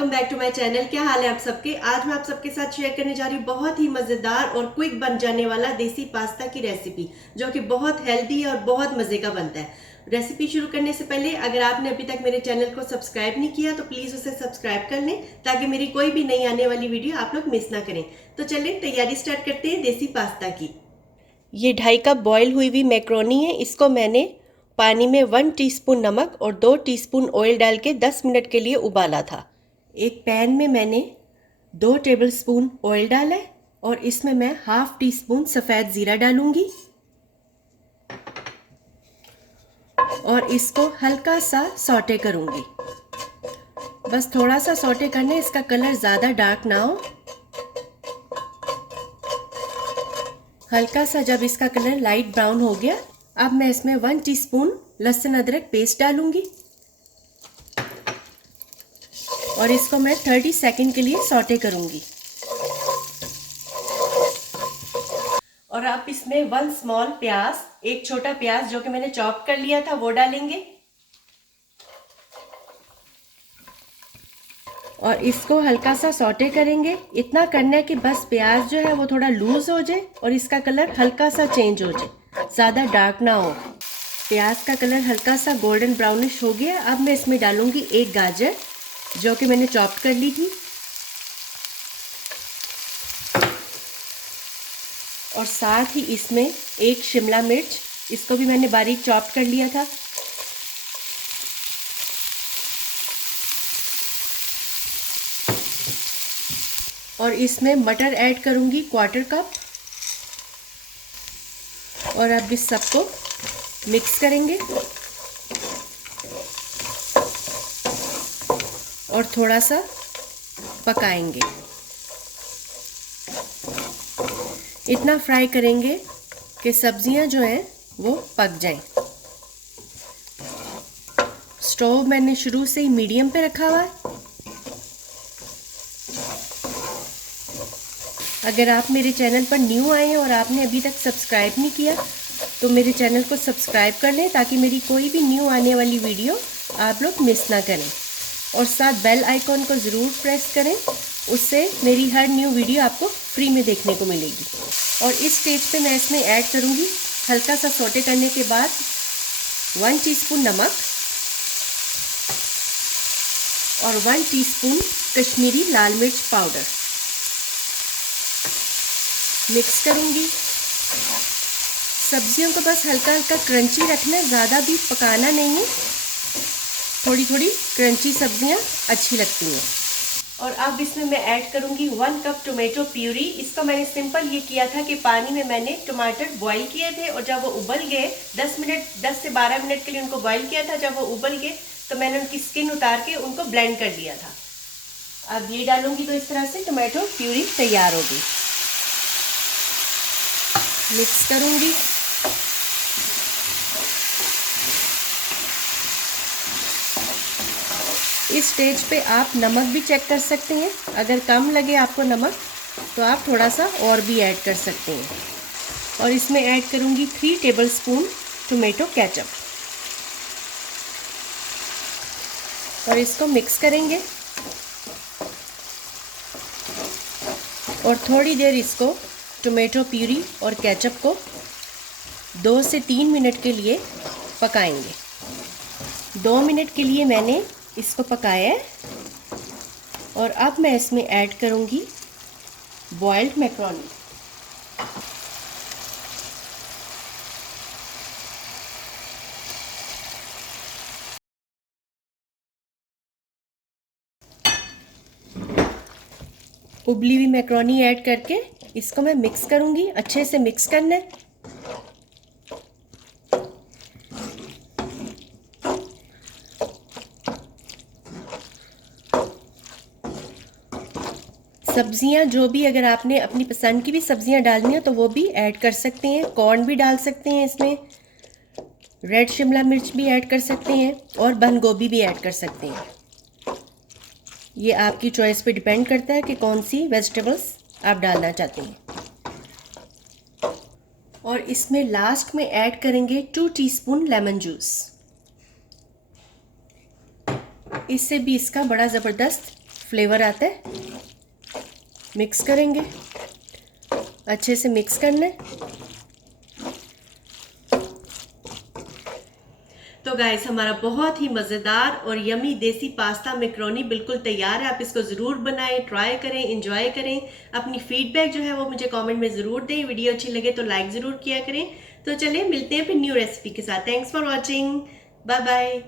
Welcome back to my channel. क्या हाल है आप सबके। आज मैं आप सबके साथ शेयर करने जा रही हूँ बहुत ही मज़ेदार और क्विक बन जाने वाला देसी पास्ता की रेसिपी, जो कि बहुत हेल्दी और बहुत मज़े का बनता है। रेसिपी शुरू करने से पहले अगर आपने अभी तक मेरे चैनल को सब्सक्राइब नहीं किया तो प्लीज़ उसे सब्सक्राइब कर लें, ताकि मेरी कोई भी नई आने वाली वीडियो आप लोग मिस ना करें। तो चलिए तैयारी स्टार्ट करते हैं देसी पास्ता की। ये 2.5 कप बॉयल हुई हुई मैक्रोनी है। इसको मैंने पानी में 1 टीस्पून नमक और 2 टीस्पून ऑयल डाल के 10 मिनट के लिए उबाला था। एक पैन में मैंने 2 टेबलस्पून ऑयल डाला है और इसमें मैं हाफ टी स्पून सफ़ेद ज़ीरा डालूंगी और इसको हल्का सा सौटे करूंगी। बस थोड़ा सा सौटे करने, इसका कलर ज़्यादा डार्क ना हो। हल्का सा जब इसका कलर लाइट ब्राउन हो गया, अब मैं इसमें 1 टीस्पून लहसुन अदरक पेस्ट डालूंगी और इसको मैं 30 सेकंड के लिए सौटे करूंगी। और अब इसमें 1 स्मॉल प्याज, एक छोटा प्याज जो कि मैंने चॉप कर लिया था, वो डालेंगे और इसको हल्का सा सौटे करेंगे। इतना करना है कि बस प्याज जो है वो थोड़ा लूज हो जाए और इसका कलर हल्का सा चेंज हो जाए, ज़्यादा डार्क ना हो। प्याज का कलर हल्का सा गोल्डन ब्राउनिश हो गया। अब मैं इसमें डालूंगी एक गाजर जो कि मैंने चॉप कर ली थी और साथ ही इसमें एक शिमला मिर्च, इसको भी मैंने बारीक चॉप कर लिया था। और इसमें मटर ऐड करूंगी 1/4 कप और अब इस सबको मिक्स करेंगे और थोड़ा सा पकाएंगे। इतना फ्राई करेंगे कि सब्जियां जो हैं वो पक जाएं। स्टोव मैंने शुरू से ही मीडियम पे रखा हुआ है। अगर आप मेरे चैनल पर न्यू आए हैं और आपने अभी तक सब्सक्राइब नहीं किया तो मेरे चैनल को सब्सक्राइब कर लें, ताकि मेरी कोई भी न्यू आने वाली वीडियो आप लोग मिस ना करें। और साथ बेल आइकॉन को ज़रूर प्रेस करें, उससे मेरी हर न्यू वीडियो आपको फ्री में देखने को मिलेगी। और इस स्टेज पे मैं इसमें ऐड करूँगी, हल्का सा सौटे करने के बाद, 1 टीस्पून नमक और 1 टीस्पून कश्मीरी लाल मिर्च पाउडर। मिक्स करूँगी। सब्जियों को बस हल्का हल्का क्रंची रखना है, ज़्यादा भी पकाना नहीं है। थोड़ी थोड़ी क्रंची सब्जियां अच्छी लगती हैं। और अब इसमें मैं ऐड करूंगी 1 कप टोमेटो प्यूरी। इसको मैंने सिंपल ये किया था कि पानी में मैंने टमाटर बॉईल किए थे और जब वो उबल गए, 10 से 12 मिनट के लिए उनको बॉईल किया था। जब वो उबल गए तो मैंने उनकी स्किन उतार के उनको ब्लेंड कर लिया था। अब ये डालूंगी तो इस तरह से टोमेटो प्यूरी तैयार होगी। मिक्स करूंगी। इस स्टेज पे आप नमक भी चेक कर सकते हैं। अगर कम लगे आपको नमक तो आप थोड़ा सा और भी ऐड कर सकते हैं। और इसमें ऐड करूंगी 3 टेबलस्पून टोमेटो केचप और इसको मिक्स करेंगे और थोड़ी देर इसको टोमेटो प्यूरी और केचप को 2 से 3 मिनट के लिए पकाएंगे। 2 मिनट के लिए मैंने इसको पकाया है और अब मैं इसमें ऐड करूंगी बॉइल्ड मैक्रोनी। उबली हुई मैक्रोनी ऐड करके इसको मैं मिक्स करूंगी। अच्छे से मिक्स करना है। सब्जियां जो भी, अगर आपने अपनी पसंद की भी सब्जियां डालनी हो तो वो भी ऐड कर सकते हैं। कॉर्न भी डाल सकते हैं इसमें, रेड शिमला मिर्च भी ऐड कर सकते हैं और बंद गोभी भी ऐड कर सकते हैं। ये आपकी चॉइस पे डिपेंड करता है कि कौन सी वेजिटेबल्स आप डालना चाहते हैं। और इसमें लास्ट में ऐड करेंगे 2 टीस्पून लेमन जूस। इससे भी इसका बड़ा ज़बरदस्त फ्लेवर आता है। मिक्स करेंगे, अच्छे से मिक्स करना है। तो गाइस हमारा बहुत ही मज़ेदार और यमी देसी पास्ता मैक्रोनी बिल्कुल तैयार है। आप इसको ज़रूर बनाएं, ट्राई करें, एंजॉय करें। अपनी फीडबैक जो है वो मुझे कमेंट में ज़रूर दें। वीडियो अच्छी लगे तो लाइक ज़रूर किया करें। तो चलिए मिलते हैं फिर न्यू रेसिपी के साथ। Thanks for watching, bye bye.